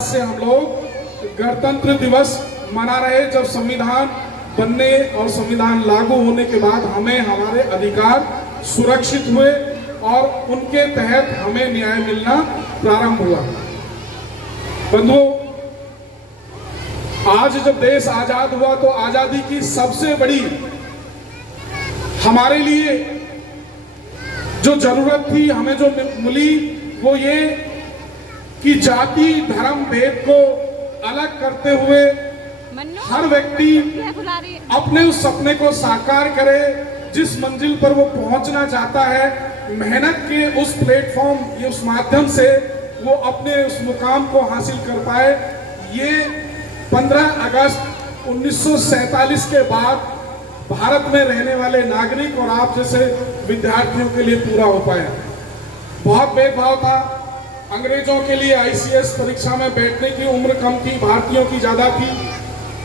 से हम लोग गणतंत्र दिवस मना रहे, जब संविधान बनने और संविधान लागू होने के बाद हमें हमारे अधिकार सुरक्षित हुए और उनके तहत हमें न्याय मिलना प्रारंभ हुआ। बंधुओं, आज जब देश आजाद हुआ तो आजादी की सबसे बड़ी हमारे लिए जो जरूरत थी, हमें जो मिली, वो ये कि जाति धर्म भेद को अलग करते हुए हर व्यक्ति अपने उस सपने को साकार करे जिस मंजिल पर वो पहुंचना चाहता है। मेहनत के उस प्लेटफॉर्म या उस माध्यम से वो अपने उस मुकाम को हासिल कर पाए। ये 15 अगस्त 1947 के बाद भारत में रहने वाले नागरिक और आप जैसे विद्यार्थियों के लिए पूरा हो पाया। बहुत भेदभाव था। अंग्रेजों के लिए आईसीएस परीक्षा में बैठने की उम्र कम थी, भारतीयों की ज्यादा थी।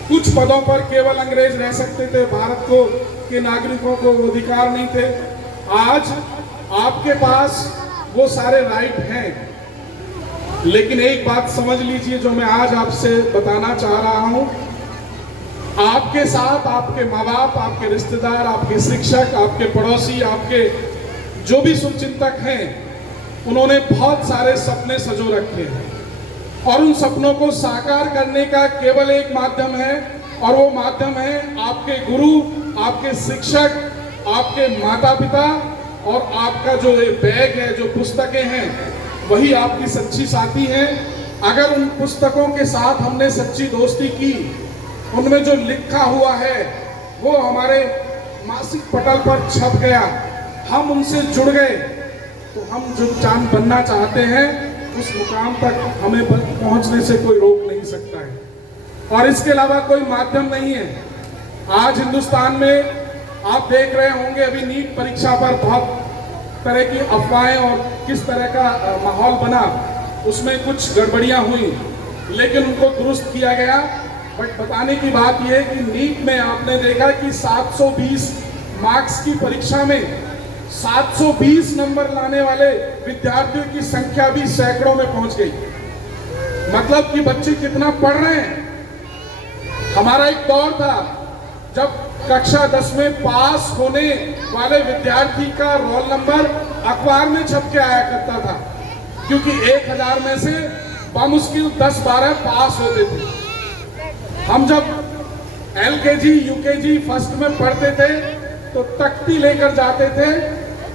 कुछ पदों पर केवल अंग्रेज रह सकते थे, भारत को के नागरिकों को अधिकार नहीं थे। आज आपके पास वो सारे राइट हैं, लेकिन एक बात समझ लीजिए जो मैं आज आपसे बताना चाह रहा हूं। आपके साथ आपके माँ बाप, आपके रिश्तेदार, आपके शिक्षक, आपके पड़ोसी, आपके जो भी शुभचिंतक हैं, उन्होंने बहुत सारे सपने संजो रखे हैं और उन सपनों को साकार करने का केवल एक माध्यम है और वो माध्यम है आपके गुरु, आपके शिक्षक, आपके माता पिता और आपका जो बैग है, जो पुस्तकें हैं, वही आपकी सच्ची साथी हैं। अगर उन पुस्तकों के साथ हमने सच्ची दोस्ती की, उनमें जो लिखा हुआ है वो हमारे मासिक पटल पर छप गया, हम उनसे जुड़ गए, तो हम जो चांद बनना चाहते हैं उस मुकाम तक हमें पहुंचने से कोई रोक नहीं सकता है और इसके अलावा कोई माध्यम नहीं है। आज हिंदुस्तान में आप देख रहे होंगे, अभी नीट परीक्षा पर बहुत तरह की अफवाहें और किस तरह का माहौल बना, उसमें कुछ गड़बड़ियां हुई लेकिन उनको दुरुस्त किया गया। बट बताने की बात यह है कि नीट में आपने देखा कि 720 मार्क्स की परीक्षा में 720 नंबर लाने वाले विद्यार्थियों की संख्या भी सैकड़ों में पहुंच गई। मतलब कि बच्चे कितना पढ़ रहे हैं। हमारा एक दौर था जब कक्षा 10 में पास होने वाले विद्यार्थी का रोल नंबर अखबार में छप के आया करता था, क्योंकि 1000 में से बमुश्किल 10-12 पास होते थे। हम जब LKG UKG फर्स्ट में पढ़ते थे तो तख्ती लेकर जाते थे,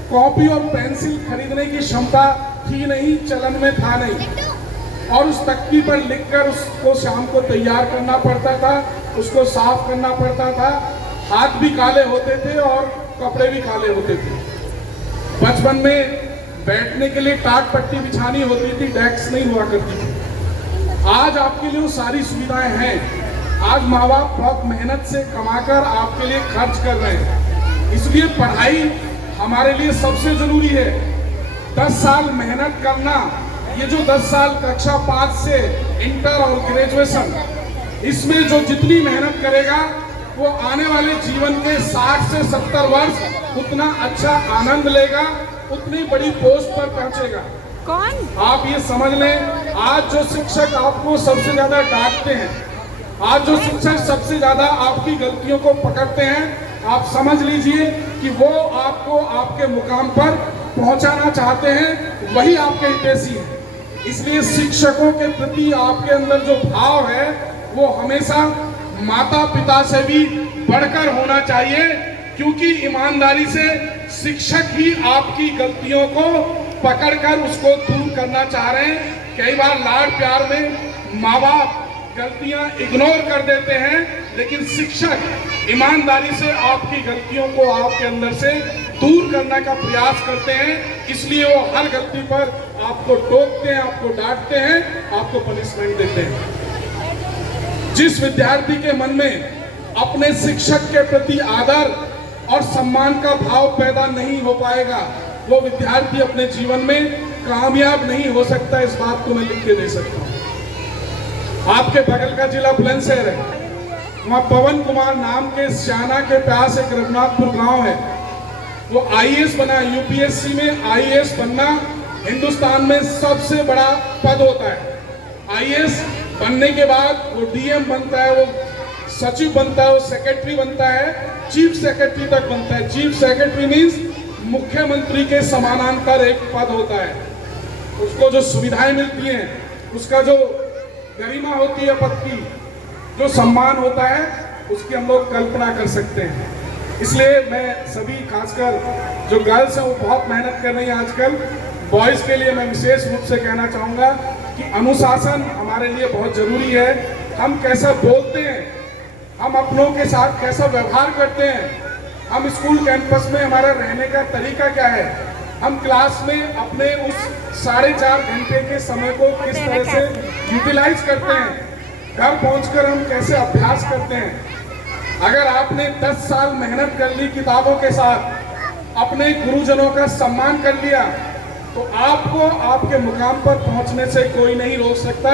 कॉपी और पेंसिल खरीदने की क्षमता थी नहीं, चलन में था नहीं, और उस तख्ती पर लिखकर उसको शाम को तैयार करना पड़ता था, उसको साफ करना पड़ता था। हाथ भी काले होते थे और कपड़े भी काले होते थे। बचपन में बैठने के लिए टाट पट्टी बिछानी होती थी, डेस्क नहीं हुआ करती थी। आज आपके लिए वो सारी सुविधाएं हैं। आज माँ बाप बहुत मेहनत से कमाकर आपके लिए खर्च कर रहे हैं, इसलिए पढ़ाई हमारे लिए सबसे जरूरी है। 10 साल मेहनत करना, ये जो 10 साल कक्षा 5 से इंटर और ग्रेजुएशन, इसमें जो जितनी मेहनत करेगा वो आने वाले जीवन के 60 से 70 वर्ष उतना अच्छा आनंद लेगा, उतनी बड़ी पोस्ट पर पहुंचेगा। कौन? आप ये समझ लें, आज जो शिक्षक आपको सबसे ज्यादा डांटते हैं, आज जो शिक्षक सबसे ज्यादा आपकी गलतियों को पकड़ते हैं, आप समझ लीजिए कि वो आपको आपके मुकाम पर पहुंचाना चाहते हैं, वही आपके हितैषी हैं। इसलिए शिक्षकों के प्रति आपके अंदर जो भाव है वो हमेशा माता पिता से भी बढ़कर होना चाहिए, क्योंकि ईमानदारी से शिक्षक ही आपकी गलतियों को पकड़कर उसको दूर करना चाह रहे हैं। कई बार लाड प्यार में माँ बाप गलतियां इग्नोर कर देते हैं, लेकिन शिक्षक ईमानदारी से आपकी गलतियों को आपके अंदर से दूर करने का प्रयास करते हैं। इसलिए वो हर गलती पर आपको टोकते हैं, आपको डांटते हैं, आपको पनिशमेंट देते हैं। जिस विद्यार्थी के मन में अपने शिक्षक के प्रति आदर और सम्मान का भाव पैदा नहीं हो पाएगा, वो विद्यार्थी अपने जीवन में कामयाब नहीं हो सकता। इस बात को मैं लिख के दे सकता हूँ। आपके बगल का जिला बुलंदशहर है, वहाँ पवन कुमार नाम के सियाना के पास एक रघुनाथपुर गांव है। वो IAS बना। UPSC में IAS बनना हिंदुस्तान में सबसे बड़ा पद होता है। आईएएस बनने के बाद वो डीएम बनता है, वो सचिव बनता है, वो सेक्रेटरी बनता है, चीफ सेक्रेटरी तक बनता है। चीफ सेक्रेटरी मीन्स मुख्यमंत्री के समानांतर एक पद होता है। उसको जो सुविधाएं मिलती हैं, उसका जो गरिमा होती है पद की, जो सम्मान होता है, उसकी हम लोग कल्पना कर सकते हैं। इसलिए मैं सभी, खासकर जो गर्ल्स हैं वो बहुत मेहनत कर रही हैं आजकल। बॉयज़ के लिए मैं विशेष रूप से कहना चाहूँगा कि अनुशासन हमारे लिए बहुत ज़रूरी है। हम कैसा बोलते हैं, हम अपनों के साथ कैसा व्यवहार करते हैं, हम स्कूल कैंपस में हमारा रहने का तरीका क्या है, हम क्लास में अपने उस 4.5 घंटे के समय को किस तरह से यूटिलाइज करते हैं, घर पहुंचकर हम कैसे अभ्यास करते हैं। अगर आपने 10 साल मेहनत कर ली किताबों के साथ, अपने गुरुजनों का सम्मान कर लिया, तो आपको आपके मुकाम पर पहुंचने से कोई नहीं रोक सकता।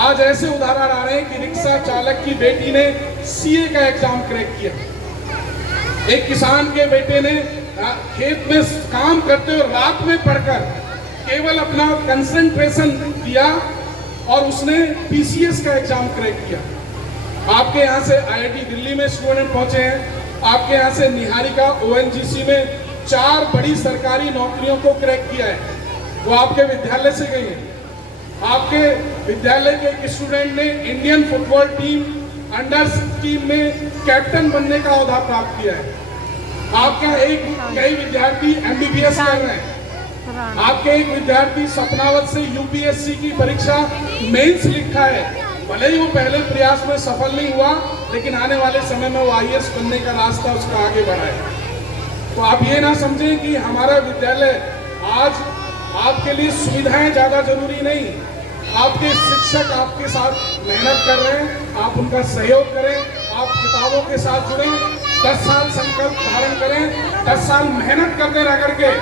आज ऐसे उदाहरण आ रहे हैं कि रिक्शा चालक की बेटी ने सीए का एग्जाम क्रैक किया, एक किसान के बेटे ने खेत में काम करते हुए रात में पढ़कर केवल अपना कंसंट्रेशन दिया और उसने पीसीएस का एग्जाम क्रैक किया। आपके यहाँ से आईआईटी दिल्ली में स्टूडेंट पहुंचे हैं, आपके यहाँ से निहारिका ओएनजीसी में 4 बड़ी सरकारी नौकरियों को क्रैक किया है, वो आपके विद्यालय से गई है। आपके विद्यालय के एक स्टूडेंट ने इंडियन फुटबॉल टीम अंडर 16 में कैप्टन बनने का ओहदा प्राप्त किया है। आपका कई विद्यार्थी एमबीबीएस कर रहे हैं। आपके एक विद्यार्थी सपनावत से यूपीएससी की परीक्षा मेंस लिखा है, भले ही वो पहले प्रयास में सफल नहीं हुआ, लेकिन आने वाले समय में वो आईएएस बनने का रास्ता उसका आगे बढ़ा है। तो आप ये ना समझें कि हमारा विद्यालय आज आपके लिए सुविधाएं ज्यादा जरूरी नहीं, आपके शिक्षक आपके साथ मेहनत कर रहे हैं, आप उनका सहयोग करें, आप किताबों के साथ जुड़ें, 10 साल संकल्प धारण करें, 10 साल मेहनत करते रह करके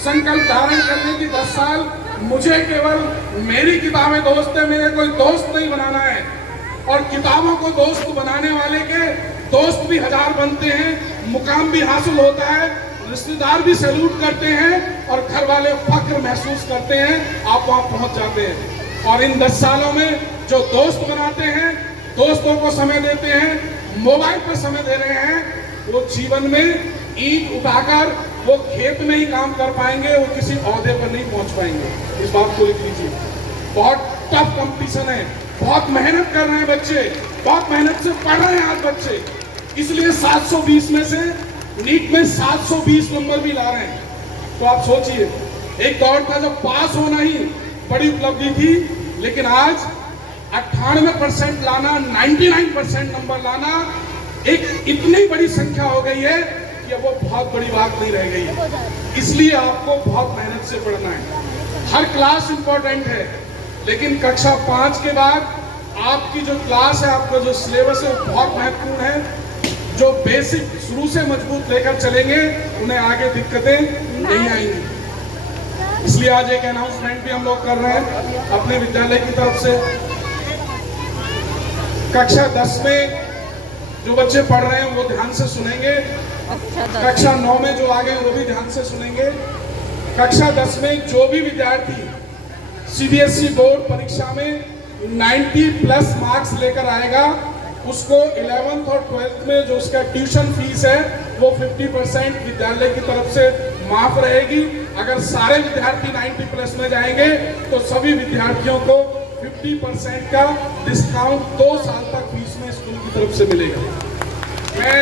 संकल्प धारण करने की 10 साल मुझे केवल मेरी किताबें दोस्त है, मेरे कोई दोस्त नहीं बनाना है। और किताबों को दोस्त बनाने वाले के दोस्त भी 1000 बनते हैं, मुकाम भी हासिल होता है, रिश्तेदार भी सैल्यूट करते हैं और घर वाले फख्र महसूस करते हैं, आप वहां पहुंच जाते हैं। और इन 10 सालों में जो दोस्त बनाते हैं, दोस्तों को समय देते हैं, मोबाइल पर समय दे रहे हैं, वो जीवन में ईंट उठाकर वो खेत में ही काम कर पाएंगे, वो किसी ओहदे पर नहीं पहुंच पाएंगे। इस बात को लिख लीजिए। बहुत टफ कंपटीशन है, बहुत मेहनत कर रहे हैं बच्चे, बहुत मेहनत से पढ़ रहे हैं आज बच्चे, इसलिए 720 में से नीट में 720 नंबर भी ला रहे हैं। तो आप सोचिए, एक दौर था जब पास होना ही बड़ी उपलब्धि थी, लेकिन आज 98% लाना, 99% नंबर लाना एक इतनी बड़ी संख्या हो गई है कि अब वो बहुत बड़ी बात नहीं रह गई है। इसलिए आपको बहुत मेहनत से पढ़ना है। हर क्लास इंपॉर्टेंट है, लेकिन कक्षा 5 के बाद आपकी जो क्लास है, आपका जो सिलेबस है, बहुत महत्वपूर्ण है। जो बेसिक शुरू से मजबूत लेकर चलेंगे, उन्हें आगे दिक्कतें नहीं आएंगी। इसलिए आज एक अनाउंसमेंट भी हम लोग कर रहे हैं अपने विद्यालय की तरफ से। कक्षा 10 में जो बच्चे पढ़ रहे हैं वो ध्यान से सुनेंगे, कक्षा 9 में जो आ गए वो भी ध्यान से सुनेंगे। कक्षा 10 में जो भी विद्यार्थी सीबीएसई बोर्ड परीक्षा में 90+ मार्क्स लेकर आएगा, उसको 11th और 12th में जो उसका ट्यूशन फीस है वो 50% विद्यालय की तरफ से माफ रहेगी। अगर सारे विद्यार्थी 90+ में जाएंगे तो सभी विद्यार्थियों को 50% का डिस्काउंट 2 साल तक फीस में स्कूल की तरफ से मिलेगा। मैं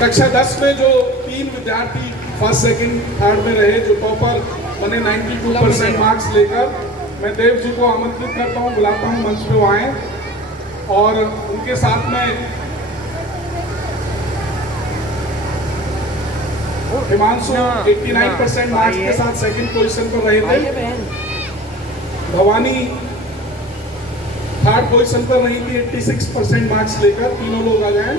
कक्षा 10 में जो 3 विद्यार्थी फर्स्ट, सेकंड, थर्ड में रहे, जो टॉपर बने 92% मार्क्स लेकर, मैं देव जी को आमंत्रित करता हूँ, बुलाता हूँ मंच पे आए और उनके साथ में हिमांशु 89% मार्क्स के साथ सेकंड पोजीशन पर रहे थे, भवानी थर्ड पोजीशन पर रही थी 86% मार्क्स लेकर। तीनों लोग आ जाएं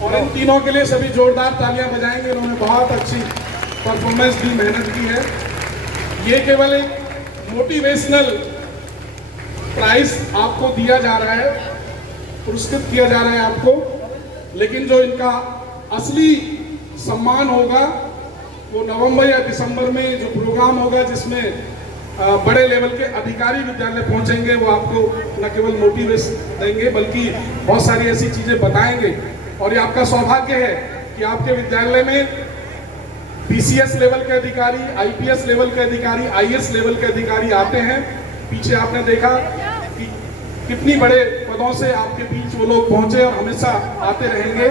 और इन तीनों के लिए सभी जोरदार तालियां बजाएंगे। उन्होंने बहुत अच्छी परफॉर्मेंस दी, मेहनत की है। ये केवल एक मोटिवेशनल प्राइज आपको दिया जा रहा है, पुरस्कृत किया जा रहा है आपको, लेकिन जो इनका असली सम्मान होगा वो नवंबर या दिसंबर में जो प्रोग्राम होगा, जिसमें बड़े लेवल के अधिकारी विद्यालय पहुंचेंगे, वो आपको न केवल मोटिवेशन देंगे बल्कि बहुत सारी ऐसी चीजें बताएंगे। और ये आपका सौभाग्य है कि आपके विद्यालय में पीसीएस लेवल के अधिकारी, आईपीएस लेवल के अधिकारी, आईएएस लेवल के अधिकारी आते हैं। पीछे आपने देखा कि कितनी बड़े पदों से आपके बीच वो लोग पहुंचे और हमेशा आते रहेंगे।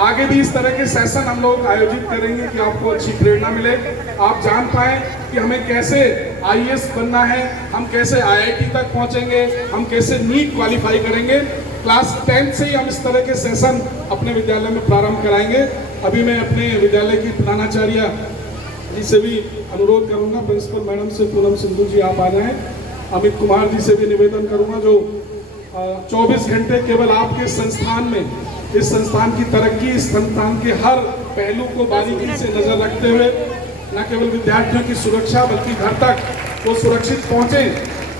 आगे भी इस तरह के सेशन हम लोग आयोजित करेंगे कि आपको अच्छी प्रेरणा मिले, आप जान पाएं कि हमें कैसे आईएएस बनना है, हम कैसे आईआईटी तक पहुंचेंगे, हम कैसे नीट क्वालिफाई करेंगे। क्लास 10 से ही हम इस तरह के सेशन अपने विद्यालय में प्रारंभ कराएंगे। अभी मैं अपने विद्यालय की प्रधानाचार्य जी से भी अनुरोध करूंगा, प्रिंसिपल मैडम से पूनम सिंधु जी आप आ जाएं। अमित कुमार जी से भी निवेदन करूंगा जो 24 घंटे केवल आपके संस्थान में, इस संस्थान की तरक्की, इस संस्थान के हर पहलू को बारीकी से नजर रखते हुए न केवल विद्यार्थियों की सुरक्षा बल्कि घर तक वो सुरक्षित पहुंचे,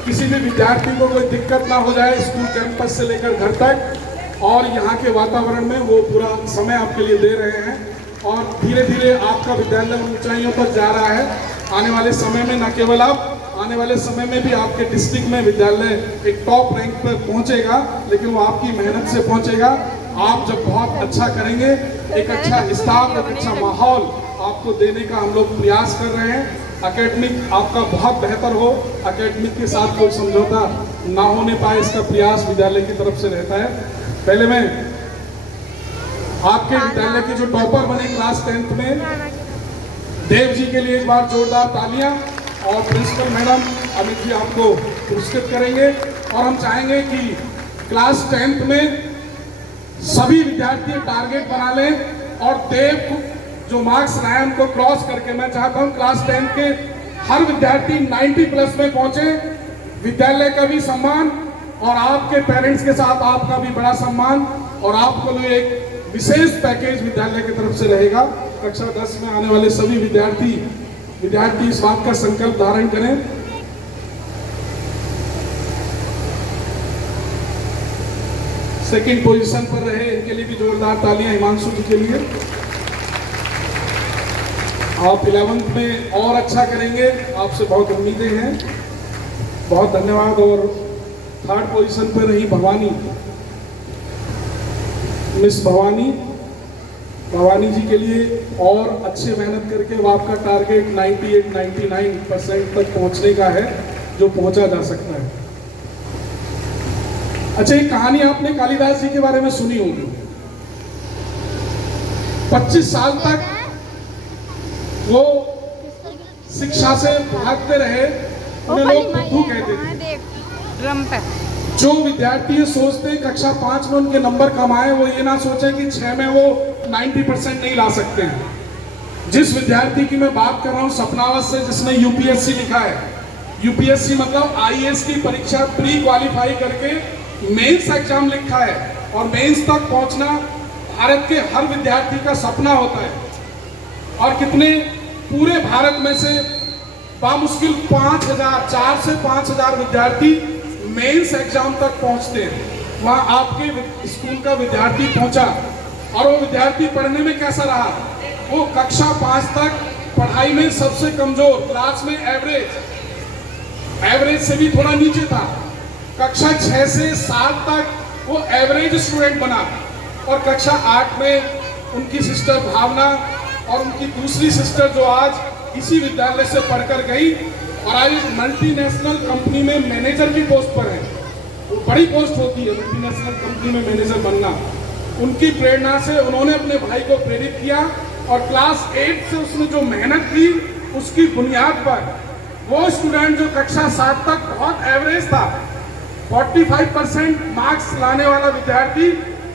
किसी भी विद्यार्थी को कोई दिक्कत ना हो जाए, स्कूल कैंपस से लेकर घर तक। और यहाँ के वातावरण में वो पूरा समय आपके लिए दे रहे हैं और धीरे धीरे आपका विद्यालय ऊंचाइयों पर जा रहा है। आने वाले समय में न केवल आप, आने वाले समय में भी आपके डिस्ट्रिक्ट में विद्यालय एक टॉप रैंक पर पहुंचेगा, लेकिन वो आपकी मेहनत से पहुंचेगा। आप जब बहुत अच्छा करेंगे, एक अच्छा स्टाफ, एक अच्छा माहौल आपको देने का हम लोग प्रयास कर रहे हैं। एकेडमिक आपका बहुत बेहतर हो, एकेडमिक के साथ कोई समझौता ना होने पाए, इसका प्रयास विद्यालय की तरफ से रहता है। पहले मैं आपके विद्यालय के जो टॉपर बने क्लास 10th में, देव जी के लिए एक बार जोरदार तालियां। और प्रिंसिपल मैडम अमित जी आपको पुरस्कृत करेंगे। और हम चाहेंगे कि क्लास 10th में सभी विद्यार्थी टारगेट बना लें और देव को जो मार्क्स लाए उनको क्रॉस करके, मैं चाहता हूं क्लास 10 के हर विद्यार्थी 90+ में पहुंचे। विद्यालय का भी सम्मान और आपके पेरेंट्स के साथ आपका भी बड़ा सम्मान, और आपको लिए एक विशेष पैकेज विद्यालय की तरफ से रहेगा। कक्षा 10 में आने वाले सभी विद्यार्थी इस बात का संकल्प धारण करें। सेकंड पोजीशन पर रहे, इनके लिए भी जोरदार तालियां हिमांशु जी के लिए। आप 11th में और अच्छा करेंगे, आपसे बहुत उम्मीदें हैं। बहुत धन्यवाद। और थर्ड पोजीशन पर रही भवानी, मिस भवानी जी के लिए और अच्छे मेहनत करके वो आपका टारगेट 98-99% तक पहुंचने का है, जो पहुंचा जा सकता है। अच्छा, एक कहानी आपने कालिदास जी के बारे में सुनी होगी। 25 साल तक वो शिक्षा से भागते रहे, उन्हें लोग बुद्धू कहते थे। जो विद्यार्थी सोचते कक्षा 5 में उनके नंबर कम आए, वो ये ना सोचे कि 6 में वो 90% नहीं ला सकते हैं। जिस विद्यार्थी की मैं बात कर रहा हूँ सपनावत से, जिसने यूपीएससी लिखा है, यूपीएससी मतलब आईएएस की परीक्षा प्री क्वालिफाई करके मेंस एग्जाम लिखा है, और मेंस तक पहुंचना भारत के हर विद्यार्थी का सपना होता है। और कितने पूरे भारत में से बामुश्किल 4 से 5,000 विद्यार्थी मेंस एग्जाम तक पहुंचते हैं। वहां आपके स्कूल का विद्यार्थी पहुंचा, और वो विद्यार्थी पढ़ने में कैसा रहा? वो कक्षा 5 तक पढ़ाई में सबसे कमजोर, क्लास में एवरेज से भी थोड़ा नीचे था। कक्षा 6 से 7 तक वो एवरेज स्टूडेंट बना, और कक्षा 8 में उनकी सिस्टर भावना और उनकी दूसरी सिस्टर जो आज इसी विद्यालय से पढ़कर गई और आज एक मल्टीनेशनल कंपनी में मैनेजर की पोस्ट पर है। वो बड़ी पोस्ट होती है मल्टीनेशनल कंपनी में मैनेजर बनना। उनकी प्रेरणा से उन्होंने अपने भाई को प्रेरित किया, और क्लास 8 से उसने जो मेहनत की उसकी बुनियाद पर वो स्टूडेंट जो कक्षा 7 तक बहुत एवरेज था, 45% मार्क्स लाने वाला विद्यार्थी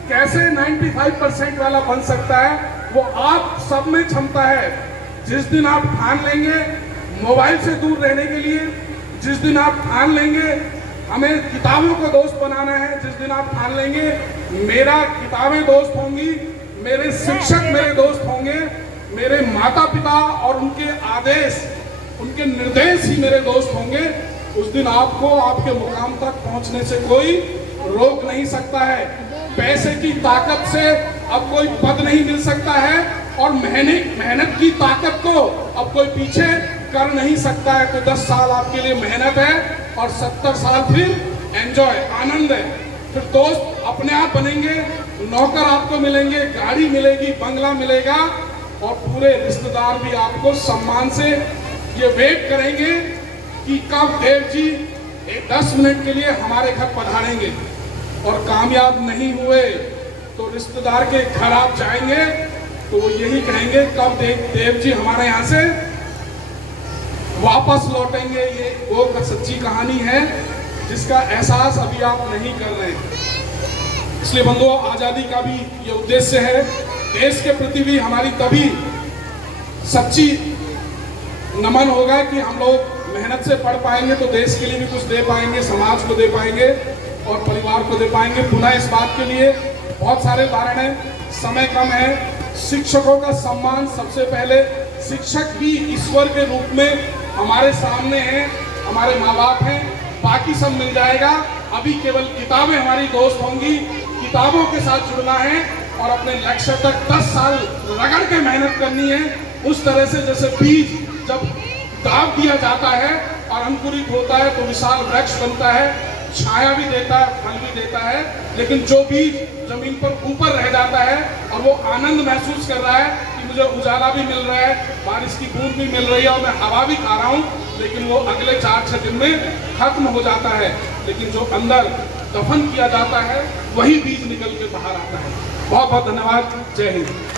कैसे 95% वाला बन सकता है, वो आप सब में क्षमता है। जिस दिन आप ठान लेंगे मोबाइल से दूर रहने के लिए, जिस दिन आप ठान लेंगे हमें किताबों को दोस्त बनाना है, जिस दिन आप ठान लेंगे मेरा किताबें दोस्त होंगी, मेरे शिक्षक मेरे दोस्त होंगे, मेरे माता पिता और उनके आदेश, उनके निर्देश ही मेरे दोस्त होंगे, उस दिन आपको आपके मुकाम तक पहुंचने से कोई रोक नहीं सकता है। पैसे की ताकत से अब कोई पद नहीं मिल सकता है, और मेहनत की ताकत को अब कोई पीछे कर नहीं सकता है तो 10 साल आपके लिए मेहनत है और 70 साल फिर एंजॉय, आनंद है। फिर दोस्त अपने आप बनेंगे, नौकर आपको मिलेंगे, गाड़ी मिलेगी, बंगला मिलेगा और पूरे रिश्तेदार भी आपको सम्मान से ये वेट करेंगे कि कब देव जी 10 मिनट के लिए हमारे घर पधारेंगे। और कामयाब नहीं हुए तो रिश्तेदार के घर आप जाएंगे तो वो यही कहेंगे कब देव जी हमारे यहाँ से वापस लौटेंगे। ये वो सच्ची कहानी है जिसका एहसास अभी आप नहीं कर रहे हैं। इसलिए बंधुओं, आजादी का भी ये उद्देश्य है, देश के प्रति भी हमारी तभी सच्ची नमन होगा कि हम लोग मेहनत से पढ़ पाएंगे तो देश के लिए भी कुछ दे पाएंगे, समाज को दे पाएंगे और परिवार को दे पाएंगे। पुनः इस बात के लिए बहुत सारे उदाहरण हैं, समय कम है। शिक्षकों का सम्मान सबसे पहले, शिक्षक भी ईश्वर के रूप में हमारे सामने हैं, हमारे माँ बाप हैं, बाकी सब मिल जाएगा। अभी केवल किताबें हमारी दोस्त होंगी, किताबों के साथ जुड़ना है और अपने लक्ष्य तक 10 साल रगड़ के मेहनत करनी है। उस तरह से जैसे बीज जब दाब दिया जाता है और अंकुरित होता है तो विशाल वृक्ष बनता है, छाया भी देता है, फल भी देता है। लेकिन जो बीज जमीन पर ऊपर रह जाता है और वो आनंद महसूस कर रहा है कि मुझे उजाला भी मिल रहा है, बारिश की बूंद भी मिल रही है और मैं हवा भी खा रहा हूँ, लेकिन वो अगले 4-6 दिन में खत्म हो जाता है। लेकिन जो अंदर दफन किया जाता है वही बीज निकल के बाहर आता है। बहुत बहुत धन्यवाद। जय हिंद।